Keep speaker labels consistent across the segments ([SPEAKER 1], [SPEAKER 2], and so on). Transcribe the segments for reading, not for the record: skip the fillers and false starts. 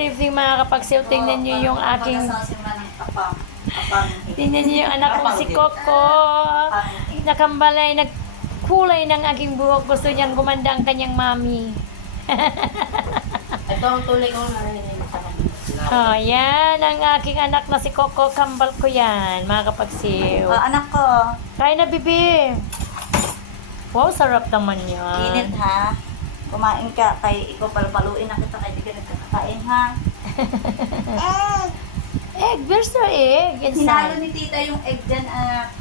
[SPEAKER 1] good evening mga kapagsiw. Tingnan nyo yung aking... Tingnan nyo yung anak kong si Coco. Nakambalay, nagkulay ng aking buhok. Gusto niyang gumanda ang kanyang mami.
[SPEAKER 2] Ito ang tuloy kong narinig sa kanila.
[SPEAKER 1] Oh, yan ang aking anak na si Coco. Kambal ko yan, mga kapagsiw.
[SPEAKER 3] Anak ko,
[SPEAKER 1] Kain na, bibi. Wow, sarap naman yan.
[SPEAKER 3] init ha. Kumain ka, kay ikaw palupaluin na kita, kay di ka nagkakain ha.
[SPEAKER 1] Egg, where's the egg?
[SPEAKER 3] Hinalo
[SPEAKER 1] Inside.
[SPEAKER 3] ni tita yung egg dyan, anak.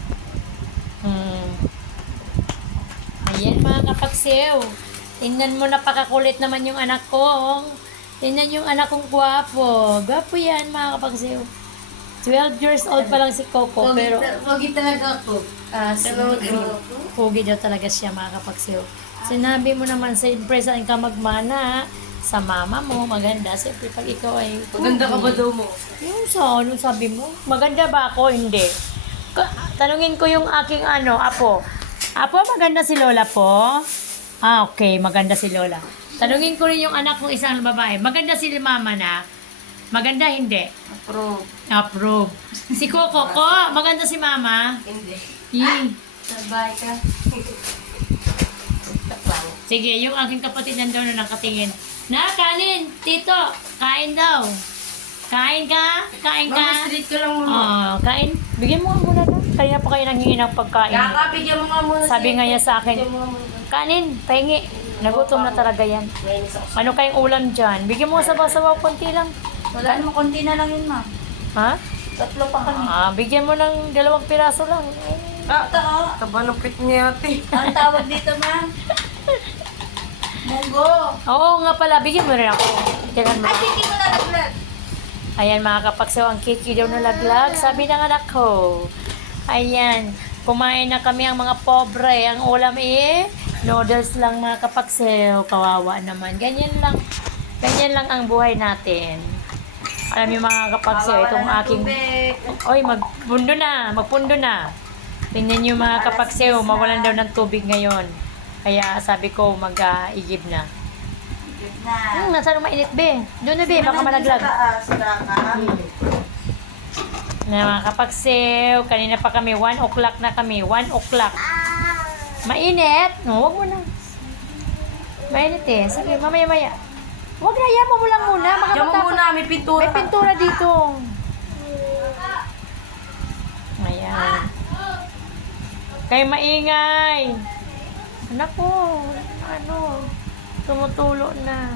[SPEAKER 1] Ayan mga kapagsiw. Tingnan mo, napakakulit naman yung anak ko. Tingnan yung anak kong gwapo. Gwapo yan mga kapagsiw. 12 years old pa lang si Coco, pero
[SPEAKER 2] Pogi talaga ako.
[SPEAKER 1] pogi daw talaga siya mga kapagsiw. Sinabi mo naman, siyempre saan ka magmana? Sa mama mo, maganda. Siyempre pag ikaw ay
[SPEAKER 2] Maganda ka ba daw mo?
[SPEAKER 1] yung ano sabi mo? Maganda ba ako? Hindi. Tanungin ko yung aking apo. Apo, maganda si Lola po? Ah, okay. Maganda si Lola. Tanungin ko rin yung anak kong isang babae. Maganda si mama na? Maganda, hindi?
[SPEAKER 2] Approve.
[SPEAKER 1] Approve. Si Coco ko, maganda si mama?
[SPEAKER 2] Hindi.
[SPEAKER 1] Yee.
[SPEAKER 2] Sabay ka.
[SPEAKER 1] Sige, yung aking kapatid nandun na nakatingin. Na, kanin! Tito, kain daw. Kain ka? Kain
[SPEAKER 2] Mama,
[SPEAKER 1] ka?
[SPEAKER 2] street ka lang muna.
[SPEAKER 1] Oh, kain. Bigyan mo nga muna na. Kanina pa kayo nanghingi ng pagkain.
[SPEAKER 2] Kaka, bigyan mo nga muna.
[SPEAKER 1] Sabi nga niya sa akin,
[SPEAKER 2] Bigyan mo nga muna.
[SPEAKER 1] kanin, pahingi. Nagutom na talaga yan.
[SPEAKER 2] Nainis ako.
[SPEAKER 1] Ano kayong ulam dyan? Bigyan mo sabaw-sabaw, konti lang.
[SPEAKER 3] Wala naman, konti na lang yun, ma.
[SPEAKER 1] Ha?
[SPEAKER 3] Tatlo pa kami.
[SPEAKER 1] Bigyan mo ng 2 piraso lang.
[SPEAKER 3] Ito, oh.
[SPEAKER 2] Taba ng pit niya ate.
[SPEAKER 3] Ang tawag dito, ma? Munggo.
[SPEAKER 1] Oo nga pala, bigyan mo rin ako. Tingnan mo.
[SPEAKER 3] Ay, hindi mo nalaglag.
[SPEAKER 1] Ayan mga kapagsaw, ang kiki daw nalaglag. Sabi ng anak ko. Ayan, kumain na kami ang mga pobre. Ang ulam noodles lang mga kapagsaw. Kawawa naman. Ganyan lang ang buhay natin. Alam niyo mga kapagsaw, itong aking... Oy, magpundo na. Tingnan niyo mga kapagsaw, mawalan daw ng tubig ngayon. Kaya sabi ko, mag-igib na.
[SPEAKER 3] Good na.
[SPEAKER 1] Nasaan mainit, be? Doon na, be, baka malaglag.
[SPEAKER 3] Sila ka.
[SPEAKER 1] Na mga kapagsew, kanina pa kami, 1 o'clock na kami, 1 o'clock. Mainit? No, wag mo na. Mainit eh. Sige, mamaya-maya. Wag na, yaman mo lang muna.
[SPEAKER 2] Diyan mo muna, may pintura.
[SPEAKER 1] May pintura dito. Ayan. Kay maingay. Anak ko, tumutulo na.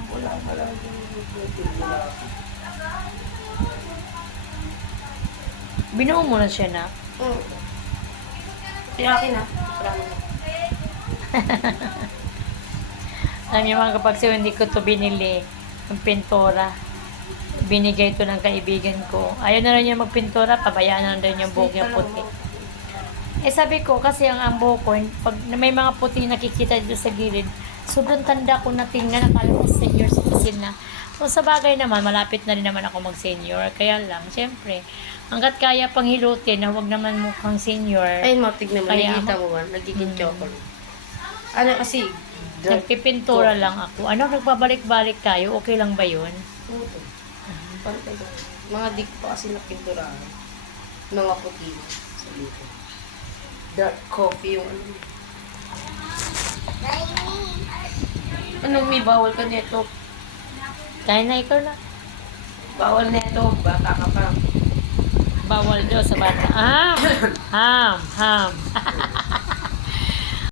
[SPEAKER 1] Binuo mo na siya na.
[SPEAKER 2] Kaya akin na.
[SPEAKER 1] Alam niyo mga kapagsiw, hindi ko to binili. Ang pintura. Binigay to ng kaibigan ko. Ayaw na rin niya magpintura, pabayaan na rin yung buhok niya puti. Sabi ko, kasi ang buhok ko, pag may mga puti nakikita dito sa gilid, sobrang tanda ko na tingnan, nakala ko senior citizen na. So, sa bagay naman, malapit na rin naman ako mag-senior. Kaya lang, syempre, hanggat kaya pang hilutin na huwag naman mukhang senior.
[SPEAKER 2] Ayun mo, tignan mo.
[SPEAKER 1] Kaya
[SPEAKER 2] Nakikita mo ba? Nagiging chocolate. Ano kasi?
[SPEAKER 1] Nagpipintura lang ako. Ano, nagbabalik-balik tayo? Okay lang ba yun?
[SPEAKER 2] Mga dik pa kasi napinturahan. Mga puti sa dito. Dark coffee yung ano. Anong may bawal ka nito?
[SPEAKER 1] Kaya na ikaw na.
[SPEAKER 2] Bawal nito. Bata ka pa.
[SPEAKER 1] Bawal daw sa bata. Ham!